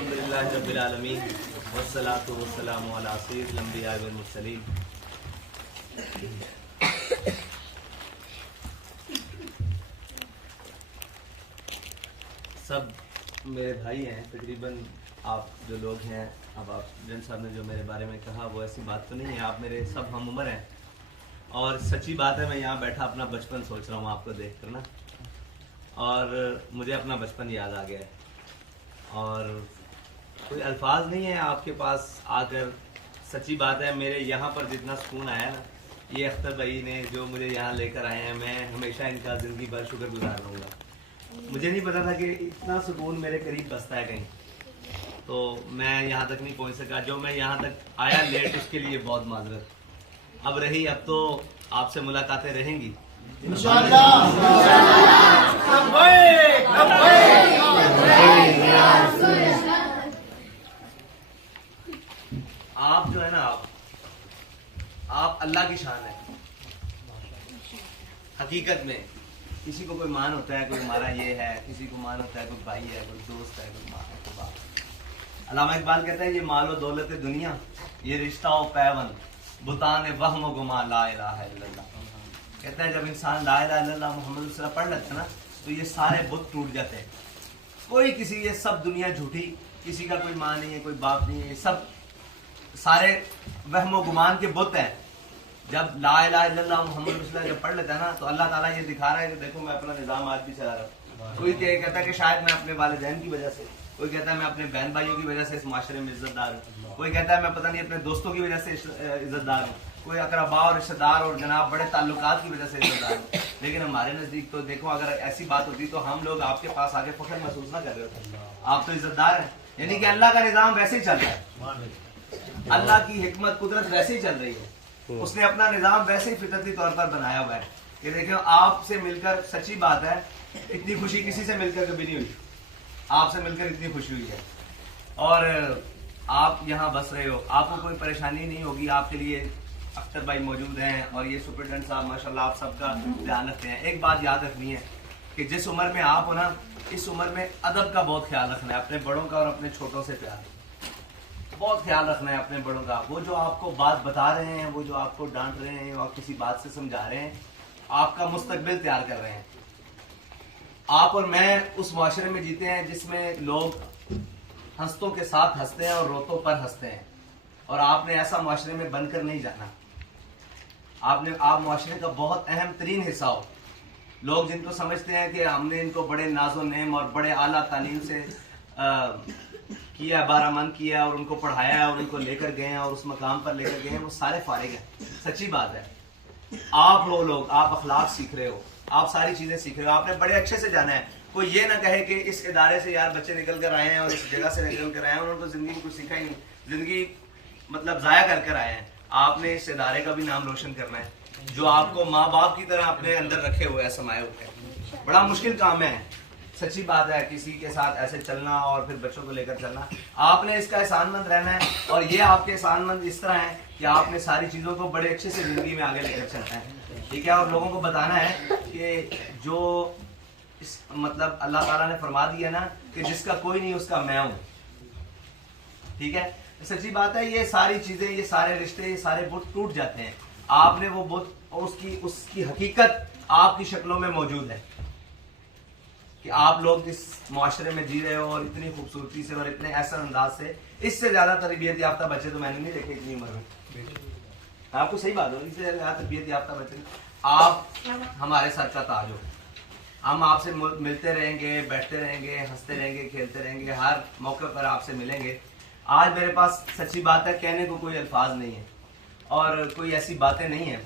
अल्हम्दुलिल्लाहि रब्बिल आलमीन वस्सलातु वस्सलामु अला सय्यिदिल अंबिया वल मुरसलीन। सब मेरे भाई हैं तकरीबन। आप जो लोग हैं, अब आप जन साहब ने जो मेरे बारे में कहा वो ऐसी बात तो नहीं है। आप मेरे सब हम उम्र हैं और सच्ची बात है, मैं यहाँ बैठा अपना बचपन सोच रहा हूँ आपको देख कर ना, और मुझे अपना बचपन याद आ गया है और कोई अल्फाज नहीं है आपके पास आकर। सच्ची बात है, मेरे यहाँ पर जितना सुकून आया ना, ये अख्तर भाई ने जो मुझे यहाँ लेकर आए हैं, मैं हमेशा इनका ज़िंदगी भर शुक्रगुजार रहूँगा। मुझे नहीं पता था कि इतना सुकून मेरे करीब बसता है कहीं, तो मैं यहाँ तक नहीं पहुँच सका। जो मैं यहाँ तक आया लेट, उसके लिए बहुत माजरत। अब रही, अब तो आपसे मुलाकातें रहेंगी आप जो है ना, आप अल्लाह की शान है हकीकत में। किसी को कोई मान होता है, कोई हमारा ये है, किसी को मान होता है कोई भाई है, कोई दोस्त है, कोई माँ है, कोई बाप। अल्लामा इकबाल कहता है, ये मालो दौलत दुनिया, ये रिश्ता हो पैवन, बुतान वहम गुमा ला इलाहा इल्लल्लाह। कहता है जब इंसान ला इलाहा इल्लल्लाह मुहम्मद रसूलुल्लाह पढ़ लेता है ना, तो ये सारे बुत टूट जाते हैं। कोई किसी, ये सब दुनिया झूठी, किसी का कोई माँ नहीं है, कोई बाप नहीं है, सब सारे वहम गुमान के बुत हैं। जब ला इलाहा इल्लल्लाह मुहम्मद रसूलुल्लाह जब पढ़ लेता है ना, तो अल्लाह ताला ये दिखा रहा है कि देखो मैं अपना निज़ाम आज भी चला रहा हूँ। कोई कहता है कि शायद मैं अपने वालिदैन की वजह से, कोई कहता है मैं अपने बहन भाइयों की वजह से इस माशरे में इज्जतदार हूँ, कोई कहता है मैं पता नहीं अपने दोस्तों की वजह से इज्जतदार हूँ, कोई अकरबा और रिश्तेदार और जनाब बड़े ताल्लुकात की वजह से इज्जतदार हूँ। लेकिन हमारे नजदीक तो देखो, अगर ऐसी बात होती तो हम लोग आपके पास आके फख्र महसूस ना कर रहे होते। आप तो इज्जतदार हैं, यानी कि अल्लाह का निज़ाम वैसे ही चल रहा है, अल्लाह की हिकमत कुदरत वैसे ही चल रही है। उसने अपना निज़ाम वैसे ही फितरती तौर पर बनाया हुआ है। कि देखो, आपसे मिलकर, सच्ची बात है, इतनी खुशी किसी से मिलकर कभी नहीं हुई। आपसे मिलकर इतनी खुशी हुई है और आप यहाँ बस रहे हो, आपको कोई परेशानी नहीं होगी। आपके लिए अख्तर भाई मौजूद हैं और ये सुपरिटेंडेंट साहब माशाल्लाह आप सबका ध्यान रखते हैं। एक बात याद रखनी है कि जिस उम्र में आप हो ना, इस उम्र में अदब का बहुत ख्याल रखना है, अपने बड़ों का और अपने छोटों से प्यार बहुत ख्याल रखना है अपने बड़ों का। वो जो आपको बात बता रहे हैं, वो जो आपको डांट रहे हैं और किसी बात से समझा रहे हैं, आपका मुस्तकबिल तैयार कर रहे हैं। आप और मैं उस माशरे में जीते हैं जिसमें लोग हंसतों के साथ हंसते हैं और रोतों पर हंसते हैं, और आपने ऐसा माशरे में बनकर नहीं जाना। आप माशरे का बहुत अहम तरीन हिस्सा हो। लोग जिनको समझते हैं कि हमने इनको बड़े नाजो नेम और बड़े आला तालीम से किया, बारामंद किया और उनको पढ़ाया है और उनको लेकर गए हैं और उस मकाम पर लेकर गए हैं, वो सारे फारिग हैं। सच्ची बात है, आप हो लोग, आप अखलाक सीख रहे हो, आप सारी चीजें सीख रहे हो, आपने बड़े अच्छे से जाना है। कोई ये ना कहे कि इस इदारे से यार बच्चे निकल कर आए हैं और इस जगह से निकल कर आए हैं, उन्होंने तो जिंदगी में कुछ सीखा ही नहीं, जिंदगी मतलब जाया कर कर आए हैं। आपने इस इदारे का भी नाम रोशन करना है, जो आपको माँ बाप की तरह अपने अंदर रखे हुए हैं, समाये हुए हैं। बड़ा मुश्किल काम है, सच्ची बात है, किसी के साथ ऐसे चलना और फिर बच्चों को लेकर चलना। आपने इसका एहसानमंद रहना है, और ये आपके एहसानमंद इस तरह है कि आपने सारी चीजों को बड़े अच्छे से जिंदगी में आगे लेकर चलना है, ठीक है। और लोगों को बताना है कि जो इस मतलब अल्लाह ताला ने फरमा दिया ना कि जिसका कोई नहीं उसका मैं हूं, ठीक है। सच्ची बात है, ये सारी चीजें, ये सारे रिश्ते, ये सारे बुत टूट जाते हैं। आपने वो बुत और उसकी हकीकत आपकी शक्लों में मौजूद है कि आप लोग इस माशरे में जी रहे हो और इतनी खूबसूरती से और इतने ऐसा अंदाज से। इससे ज्यादा तरबियत याफ्ता बच्चे तो मैंने नहीं देखे इतनी उम्र में। आपको सही बात हो, इससे ज्यादा तरबियत याफ्ता बच्चे, आप हमारे सर का ताज हो। हम आपसे मिलते रहेंगे, बैठते रहेंगे, हंसते रहेंगे, खेलते रहेंगे, हर मौके पर आपसे मिलेंगे। आज मेरे पास सच्ची बात है, कहने को कोई अल्फाज नहीं है और कोई ऐसी बातें नहीं है।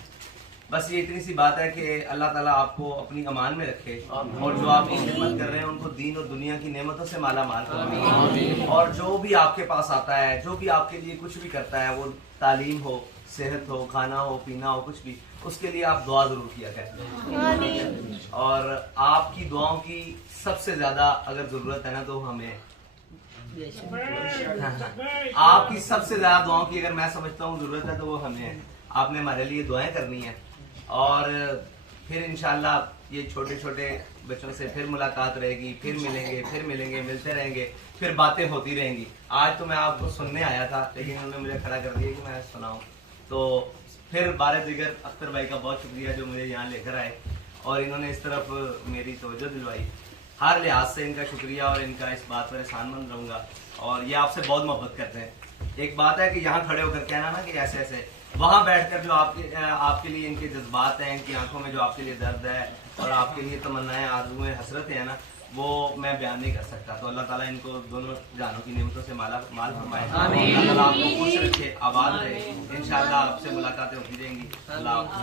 बस ये इतनी सी बात है कि अल्लाह ताला आपको अपनी अमान में रखे और जो आप खिदमत कर रहे हैं उनको दीन और दुनिया की नेमतों से माला माल कर, और जो भी आपके पास आता है, जो भी आपके लिए कुछ भी करता है, वो तालीम हो, सेहत हो, खाना हो, पीना हो, कुछ भी, उसके लिए आप दुआ जरूर किया करें। और आपकी दुआओं की सबसे ज्यादा अगर जरूरत है ना, तो हमें आपकी सबसे ज्यादा दुआओं की अगर मैं समझता हूँ जरूरत है, तो वो हमें है। आपने हमारे लिए दुआएं करनी है और फिर इंशाल्लाह ये छोटे छोटे बच्चों से फिर मुलाकात रहेगी, फिर मिलेंगे, मिलते रहेंगे, फिर बातें होती रहेंगी। आज तो मैं आपको सुनने आया था, लेकिन उन्होंने मुझे खड़ा कर दिया कि मैं सुनाऊं। तो फिर बारह दिगर अख्तर भाई का बहुत शुक्रिया जो मुझे यहाँ लेकर आए और इन्होंने इस तरफ मेरी तवज्जो दिलवाई। हर लिहाज से इनका शुक्रिया और इनका इस बात पर एहसानमंद रहूंगा। और ये आपसे बहुत मोहब्बत करते हैं। एक बात है कि यहाँ खड़े होकर कहना ना कि ऐसे ऐसे, वहाँ बैठकर जो आपके लिए इनके जज्बात हैं, इनकी आंखों में जो आपके लिए दर्द है और आपके लिए तमन्नाएं, आरज़ुएं, हसरतें हैं ना, वो मैं बयान नहीं कर सकता। तो अल्लाह ताला इनको दोनों जानों की नेमतों से माल फरमाए। अल्लाह ताला आपको खुश रखे, आबाद रहे। इंशाअल्लाह आपसे मुलाकातें होती रहेंगी। अल्लाह आपको